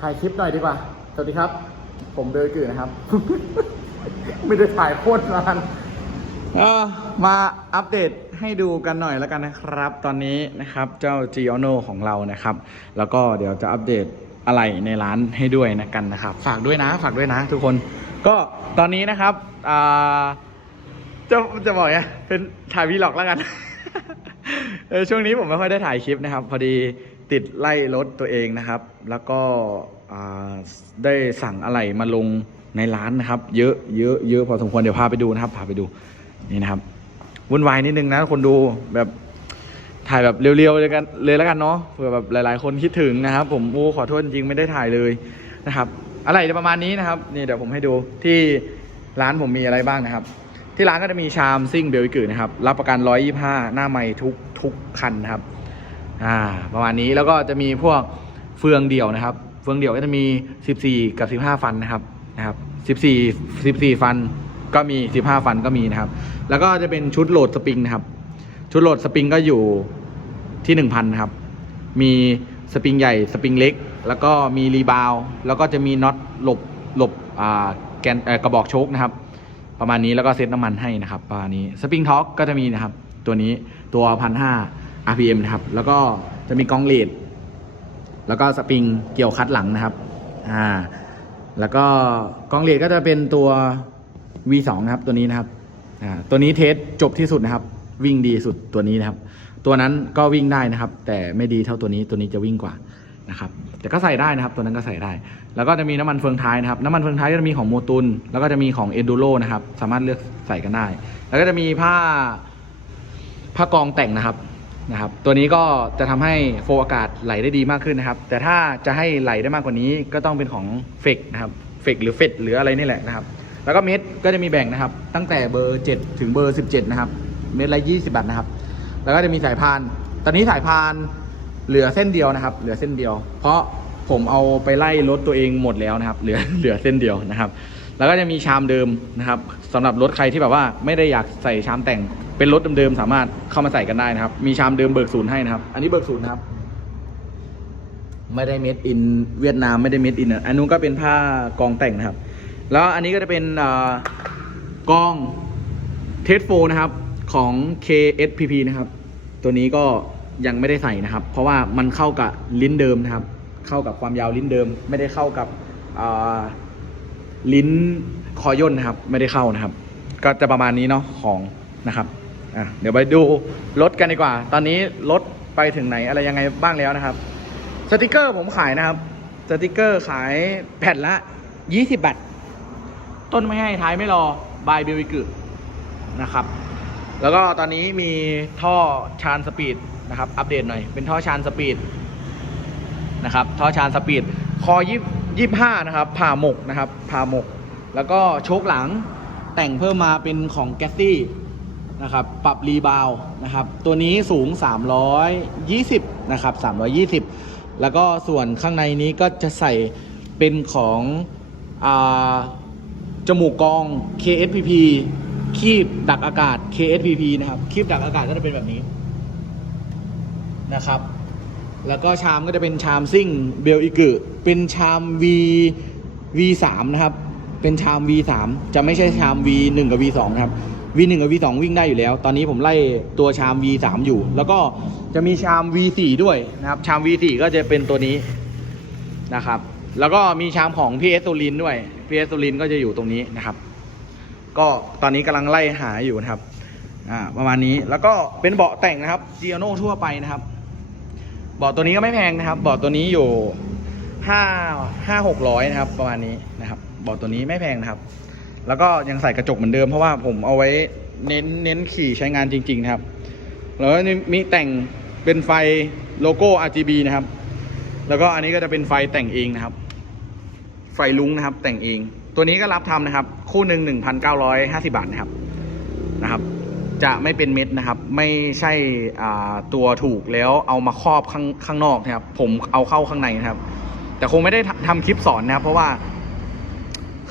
ถ่ายคลิปหน่อยดีกว่า สวัสดีครับ ผมเบลกือนะครับ ไม่ได้ถ่ายโคตรนานเออมาอัปเดตให้ดูกันหน่อยแล้วกันนะครับ ตอนนี้นะครับเจ้า g i o n o ของเรานะครับ แล้วก็เดี๋ยวจะอัปเดตอะไรในร้านให้ด้วยนะกันนะครับ ฝากด้วยนะ ฝากด้วยนะ ทุกคน ก็ตอนนี้นะครับอ่าจะจะบอกไงเป็นถ่ายวีล็อกแล้วกัน ช่วงนี้ผมไม่ค่อยได้ถ่ายคลิปนะครับ พอดี ติดไล่รถตัวเองนะครับ แล้วก็ได้สั่งอะไรมาลงในร้านนะครับ เยอะเยอะเยอะพอสมควรเดี๋ยวพาไปดูนะครับ พาไปดูนี่นะครับวุ่นวายนิดนึงนะคนดูแบบถ่ายแบบเรียวๆเลยกันเลยแล้วกันเนาะเผื่อแบบหลาย ๆ คนคิดถึงนะครับ ผมโอ้ขอโทษจริงไม่ได้ถ่ายเลยนะครับ อะไรประมาณนี้นะครับนี่เดี๋ยวผมให้ดูที่ร้านผมมีอะไรบ้างนะครับ ที่ร้านก็จะมีชามซิ่งเบลวิกินะครับรับประกัน 125 หน้าใหม่ทุกทุกคันนะครับ อ่าประมาณนี้แล้วก็จะมีพวกเฟืองเดี่ยวนะครับ เฟืองเดี่ยวก็จะมี 14 กับ 15 ฟันนะครับนะครับ 14 14 ฟันก็มี 15 ฟันก็มีนะครับ แล้วก็จะเป็นชุดโหลดสปริงนะครับ ชุดโหลดสปริงก็อยู่ที่ 1,000นะครับ มีสปริงใหญ่สปริงเล็ก แล้วก็มีรีบาวแล้วก็จะมีน็อตหลบหลบอ่าแกนกระบอกโชคนะครับ ประมาณนี้แล้วก็เซตน้ำมันให้นะครับประมาณนี้สปริงท็อกก็จะมีนะครับ ตัวนี้ตัวพันห้า RPM นะครับ แล้วก็จะมีกองเลดแล้วก็สปริงเกี่ยวคัดหลังนะครับ อ่า แล้วก็กองเลดก็จะเป็นตัว V2 นะครับ ตัวนี้นะครับ อ่า ตัวนี้เทสจบที่สุดนะครับ วิ่งดีสุดตัวนี้นะครับ ตัวนั้นก็วิ่งได้นะครับ แต่ไม่ดีเท่าตัวนี้ ตัวนี้จะวิ่งกว่านะครับ แต่ก็ใส่ได้นะครับ ตัวนั้นก็ใส่ได้ แล้วก็จะมีน้ำมันเฟืองท้ายนะครับ น้ำมันเฟืองท้ายก็จะมีของโมตุน แล้วก็จะมีของ Enduro นะครับ สามารถเลือกใส่กันได้ แล้วก็จะมีผ้าผ้ากองแต่งนะครับ นะครับตัวนี้ก็จะทำให้โฟอากาศไหลได้ดีมากขึ้นนะครับ แต่ถ้าจะให้ไหลได้มากกว่านี้ก็ต้องเป็นของเฟกนะครับเฟกหรือเฟดหรืออะไรนี่แหละนะครับ แล้วก็เม็ดก็จะมีแบ่งนะครับ ตั้งแต่เบอร์ 7 ถึงเบอร์ 17 นะครับ เม็ดละ 20 บาทนะครับ แล้วก็จะมีสายพาน ตอนนี้สายพานเหลือเส้นเดียวนะครับ เหลือเส้นเดียว เพราะผมเอาไปไล่รถตัวเองหมดแล้วนะครับ เหลือเหลือเส้นเดียวนะครับ แล้วก็จะมีชามเดิมนะครับสำหรับรถใครที่แบบว่าไม่ได้อยากใส่ชามแต่ง เป็นรถเดิมๆสามารถเข้ามาใส่กันได้นะครับ มีชามเดิมเบิกศูนย์ให้นะครับ อันนี้เบิกศูนย์นะครับ ไม่ได้เม็ดอินเวียดนามไม่ได้เม็ดอินอันนู้นก็เป็นผ้ากองแต่งนะครับ แล้วอันนี้ก็จะเป็นเอ่อกองเทสโฟนะครับของ KSPP นะครับ ตัวนี้ก็ยังไม่ได้ใส่นะครับ เพราะว่ามันเข้ากับลิ้นเดิมนะครับ เข้ากับความยาวลิ้นเดิม ไม่ได้เข้ากับลิ้นคอย่นนะครับ ไม่ได้เข้านะครับ ก็จะประมาณนี้เนาะของนะครับ อะเดี๋ยวไปดูรถกันดีกว่า ตอนนี้รถไปถึงไหนอะไรยังไงบ้างแล้วนะครับ สติกเกอร์ผมขายนะครับ สติกเกอร์ขายแผ่นละ 20 บาท ต้นไม่ให้ท้ายไม่รอบายเบวิกึนะครับ แล้วก็ตอนนี้มีท่อชานสปีดนะครับ อัปเดตหน่อย เป็นท่อชานสปีดนะครับ ท่อชานสปีด คอยี่ยี่ห้านะครับ ผ่าหมกนะครับ ผ่าหมก แล้วก็โชคหลังแต่งเพิ่มมาเป็นของแกสซี่ นะครับปรับรีบาวนะครับตัวนี้สูง 320นะครับ320 แล้วก็ส่วนข้างในนี้ก็จะใส่เป็นของอจมูกกอง KSPP คีบดักอากาศ KSPP นะครับคีบดักอากาศก็จะเป็นแบบนี้นะครับ แล้วก็ชามก็จะเป็นชามซิ่งเบลอิกึเป็นชาม V V3 นะครับ เป็นชาม V3 จะไม่ใช่ชาม V1 กับ V2 นะครับ V1 กับ V2 วิ่งได้อยู่แล้ว ตอนนี้ผมไล่ตัวชาม V3 อยู่ แล้วก็จะมีชาม V4 ด้วยนะครับ ชาม V4 ก็จะเป็นตัวนี้นะครับ แล้วก็มีชามของพีเอสโซลินด้วยพีเอสโซลินก็จะอยู่ตรงนี้นะครับ ก็ตอนนี้กำลังไล่หาอยู่นะครับ อ่าประมาณนี้ แล้วก็เป็นเบาะแต่งนะครับเจียโน่ทั่วไปนะครับ เบาะตัวนี้ก็ไม่แพงนะครับ เบาะตัวนี้อยู่ห้าห้าหกร้อยนะครับ ประมาณนี้นะครับ เบาะตัวนี้ไม่แพงนะครับ แล้วก็ยังใส่กระจกเหมือนเดิมเพราะว่าผมเอาไว้เน้นเน้นขี่ใช้งานจริง ๆ นะครับ แล้วก็มีแต่งเป็นไฟโลโก้ RGB นะครับ แล้วก็อันนี้ก็จะเป็นไฟแต่งเองนะครับ ไฟลุ้งนะครับ แต่งเอง ตัวนี้ก็รับทำนะครับ คู่หนึ่งหนึ่งพันเก้าร้อยห้าสิบาทนะครับนะครับ จะไม่เป็นเม็ดนะครับ ไม่ใช่อ่าตัวถูกแล้วเอามาครอบข้างข้างนอกนะครับ ผมเอาเข้าข้างในนะครับ แต่คงไม่ได้ททำคลิปสอนนะครับ เพราะว่า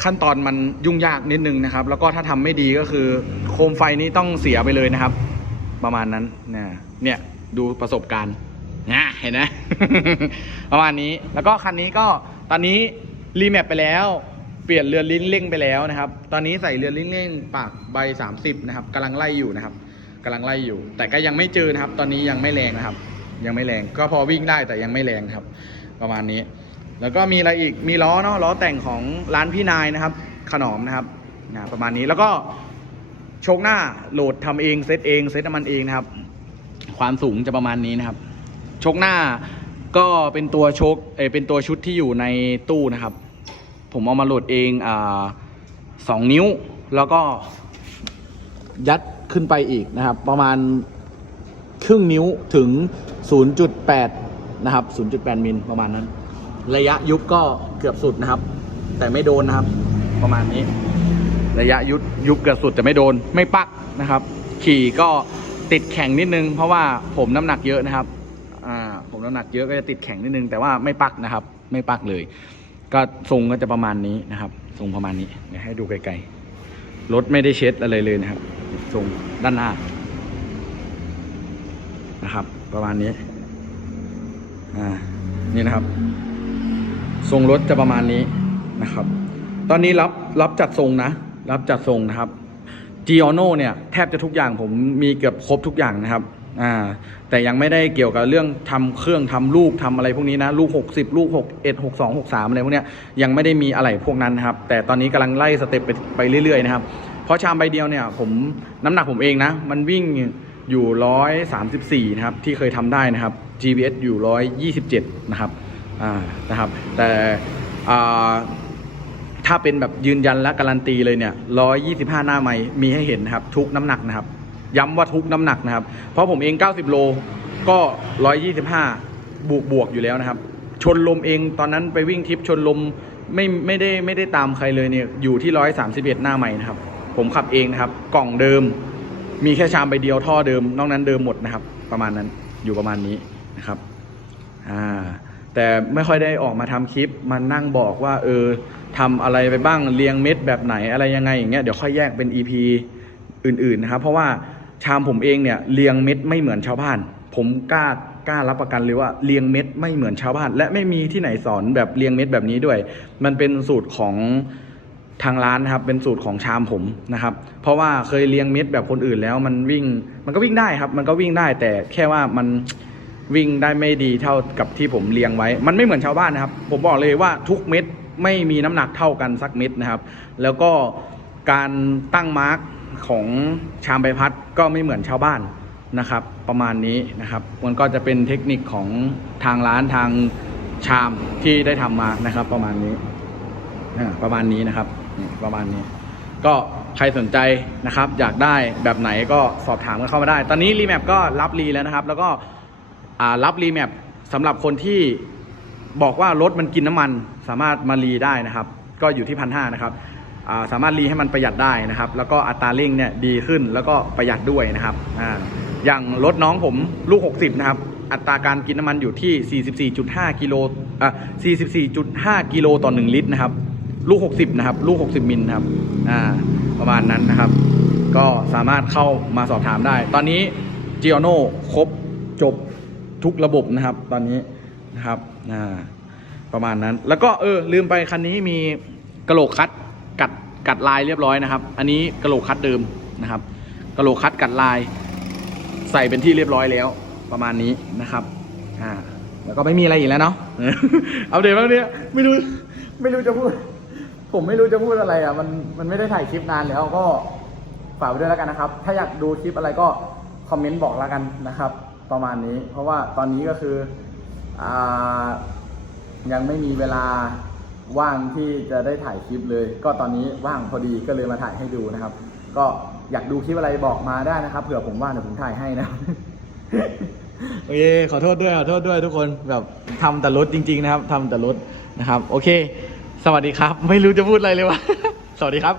ขั้นตอนมันยุ่งยากนิดนึงนะครับ แล้วก็ถ้าทำไม่ดีก็คือ โคมไฟนี้ต้องเสียไปเลยนะครับ ประมาณนั้นเนี่ยเนี่ยดูประสบการณ์นะเห็นไหมประมาณนี้แล้วก็คันนี้ก็ตอนนี้รีแมปไปแล้วเปลี่ยนเรือนลิ้นเร่งไปแล้วนะครับ ตอนนี้ใส่เรือนลิ้นเร่งปากใบ 30 นะครับกำลังไล่อยู่นะครับกำลังไล่อยู่ แต่ก็ยังไม่เจอนะครับ ตอนนี้ยังไม่แรงนะครับ ยังไม่แรง ก็พอวิ่งได้แต่ยังไม่แรงครับ ประมาณนี้ แล้วก็มีอะไรอีกมีล้อเนาะล้อแต่งของร้านพี่นายนะครับ ขนอมนะครับนะประมาณนี้แล้วก็โชคหน้าโหลดทำเองเซตเองเซตน้ำมันเองนะครับ ความสูงจะประมาณนี้นะครับโชคหน้าก็เป็นตัวโชคเออเป็นตัวชุดที่อยู่ในตู้นะครับ ผมเอามาโหลดเองอ่าสองนิ้ว แล้วก็ยัดขึ้นไปอีกนะครับ ประมาณครึ่งนิ้วถึง 0.8 นะครับ 0.8 มิลประมาณนั้น ระยะยุบก็เกือบสุดนะครับ แต่ไม่โดนนะครับ ประมาณนี้ ระยะยุบยุบเกือบสุดแต่ไม่โดนไม่ปักนะครับ ขี่ก็ติดแข็งนิดนึง เพราะว่าผมน้ำหนักเยอะนะครับอ่าผมน้ำหนักเยอะก็จะติดแข็งนิดนึง แต่ว่าไม่ปักนะครับ ไม่ปักเลย ก็ทรงก็จะประมาณนี้นะครับทรงประมาณนี้เดี๋ยวให้ดูไกลๆรถไม่ได้เช็ดอะไรเลยนะครับทรงด้านหน้านะครับ ประมาณนี้อ่านี่นะครับ ทรงรถจะประมาณนี้นะครับ ตอนนี้รับรับจัดทรงนะ รับจัดทรงนะครับ g i o n o เนี่ยแทบจะทุกอย่างผมมีเกือบครบทุกอย่างนะครับอ่าแต่ยังไม่ได้เกี่ยวกับเรื่องทำเครื่องทำลูกทำอะไรพวกนี้นะลูก 60 ลูก 6 1 6 2 6 3 อะไรพวกเนี้ยยังไม่ได้มีอะไรพวกนั้นนะครับ แต่ตอนนี้กำลังไล่สเต็ปไปไปเรื่อยๆนะครับ เพราะชามใบเดียวเนี่ยผมน้ำหนักผมเองนะ มันวิ่งอยู่ 134 นะครับ ที่เคยทำได้นะครับ GBS อยู่ 127 นะครับ นะครับ แต่ถ้าเป็นแบบยืนยันและการันตีเลยเนี่ย125หน้าไม้มีให้เห็นนะครับ ทุกน้ำหนักนะครับ ย้ำว่าทุกน้ำหนักนะครับ เพราะผมเอง90โลก็125บวกบวกอยู่แล้วนะครับ ชนลมเองตอนนั้นไปวิ่งทริปชนลมไม่ไม่ได้ไม่ได้ตามใครเลยเนี่ยอยู่ที่131หน้าไม้นะครับ ผมขับเองนะครับ กล่องเดิม มีแค่ชามใบเดียวท่อเดิม นอกนั้นเดิมหมดนะครับ ประมาณนั้นอยู่ประมาณนี้นะครับอ่า แต่ไม่ค่อยได้ออกมาทำคลิปมานั่งบอกว่าเออทำอะไรไปบ้างเรียงเม็ดแบบไหนอะไรยังไงอย่างเงี้ยเดี๋ยวค่อยแยกเป็น EP อื่นๆนะครับเพราะว่าชามผมเองเนี่ยเรียงเม็ดไม่เหมือนชาวบ้าน ผมกล้ากล้ารับประกันเลยว่าเรียงเม็ดไม่เหมือนชาวบ้าน และไม่มีที่ไหนสอนแบบเรียงเม็ดแบบนี้ด้วย มันเป็นสูตรของทางร้านนะครับเป็นสูตรของชามผมนะครับ เพราะว่าเคยเรียงเม็ดแบบคนอื่นแล้วมันวิ่งมันก็วิ่งได้ครับ มันก็วิ่งได้แต่แค่ว่ามัน วิ่งได้ไม่ดีเท่ากับที่ผมเรียงไว้ มันไม่เหมือนชาวบ้านนะครับ ผมบอกเลยว่าทุกเม็ดไม่มีน้ำหนักเท่ากันสักเม็ดนะครับ แล้วก็การตั้งมาร์กของชามใบพัดก็ไม่เหมือนชาวบ้านนะครับ ประมาณนี้นะครับ มันก็จะเป็นเทคนิคของทางร้านทางชามที่ได้ทำมานะครับ ประมาณนี้ประมาณนี้นะครับประมาณนี้ ก็ใครสนใจนะครับ อยากได้แบบไหนก็สอบถามกันเข้ามาได้ ตอนนี้รีแมปก็รับรีแล้วนะครับ แล้วก็ รับรีแมปสำหรับคนที่บอกว่ารถมันกินน้ำมัน สามารถมารีได้นะครับ ก็อยู่ที่พันห้านะครับาสามารถรีให้มันประหยัดได้นะครับ แล้วก็อัตราเร่งเนี่ยดีขึ้นแล้วก็ประหยัดด้วยนะครับออย่างรถน้องผมลูก 60 นะครับ อัตราการกินน้ำมันอยู่ที่ 44.5 กิโลอะ44.5 กิโลต่อ 1 ลิตรนะครับ ลูก 60 นะครับ ลูก 60 มิลนะครับอ่าประมาณนั้นนะครับ ก็สามารถเข้ามาสอบถามได้ ตอนนี้ g i o n o ครบจบ ทุกระบบนะครับ ตอนนี้นะครับอ่าประมาณนั้น แล้วก็เออลืมไปคันนี้มีกระโหลกคัดกัดกัดลายเรียบร้อยนะครับ อันนี้กระโหลกคัดเดิมนะครับกระโหลกคัดกัดลาย ใส่เป็นที่เรียบร้อยแล้ว ประมาณนี้นะครับอ่าแล้วก็ไม่มีอะไรอีกแล้วเนาะเอาเดี๋ยวบ้างเนี่ยไม่รู้ไม่รู้จะพูด ผมไม่รู้จะพูดอะไรอะมันมันไม่ได้ถ่ายคลิปนานแล้วก็ฝากไว้ด้วยแล้วกันนะครับ ถ้าอยากดูคลิปอะไรก็คอมเมนต์บอกแล้วกันนะครับ ประมาณนี้ เพราะว่าตอนนี้ก็คืออยังไม่มีเวลาว่างที่จะได้ถ่ายคลิปเลย ก็ตอนนี้ว่างพอดีก็เลยมาถ่ายให้ดูนะครับ ก็อยากดูคลิปอะไรบอกมาได้นะครับเผื่อผมว่างเดี๋ยวผมถ่ายให้นะโอเคขอโทษด้วยขอโทษด้วยทุกคนแบบทำแต่รถจริง ๆ นะครับทำแต่รถนะครับ โอเค สวัสดีครับ ไม่รู้จะพูดอะไรเลยวะสวัสดีครับ